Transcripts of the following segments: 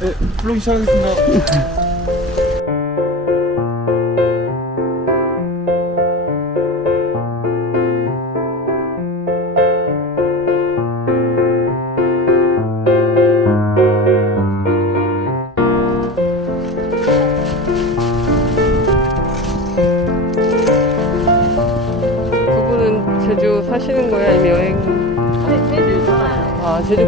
네, 블로깅 시작하겠습니다. 제주 사시는 거예요? 아니면 여행? 아, 제주 분이세요?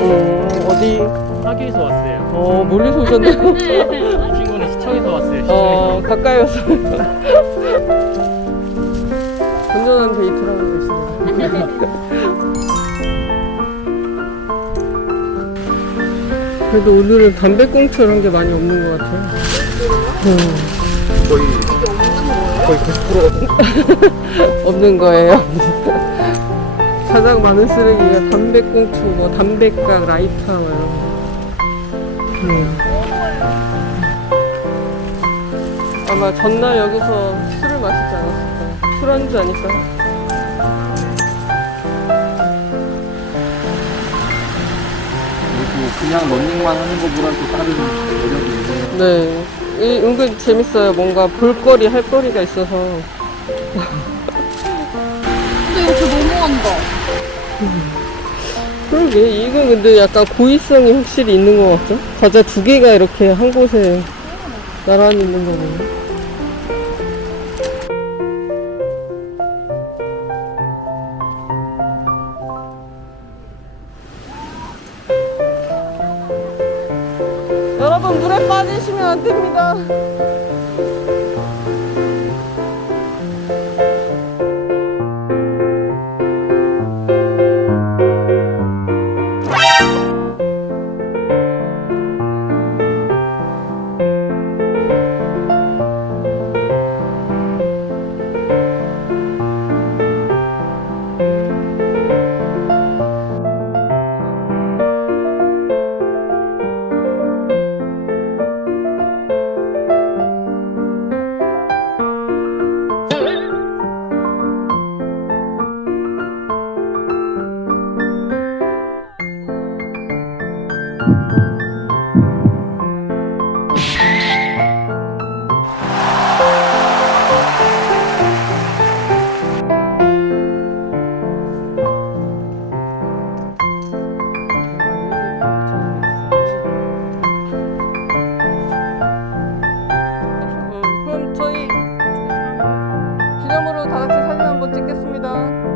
어, 어디? 사기에서 왔어요. 어, 멀리서 오셨네요. 이 친구는 시청에서 왔어요. 시청에서. 어, 가까이 와서. 건전한 데이트를 하고 계시네요. 그래도 오늘은 담배꽁초를 한게 많이 없는 것 같아요. 음, 거의 거의 90%가 없는 거예요. 가장 많은 쓰레기가 담배꽁초, 뭐 담배각, 라이터 뭐 이런 거. 음. 아마 전날 여기서 술을 마시지 않았을까요? 술안주 아닐까요? 그리고 그냥 런닝만 하는 것보다는 또 다른 매력이 있는 네. 이 은근 재밌어요. 뭔가 볼거리, 할 거리가 있어서. 근데 이거 진짜 너무한다. 그러게. 이건 근데 약간 고의성이 확실히 있는 것 같죠? 과자 두 개가 이렇게 한 곳에 나란히 있는 거 보면. 여러분, 물에 빠지시면 안 됩니다. 저희 기념으로 다 같이 사진 한번 찍겠습니다.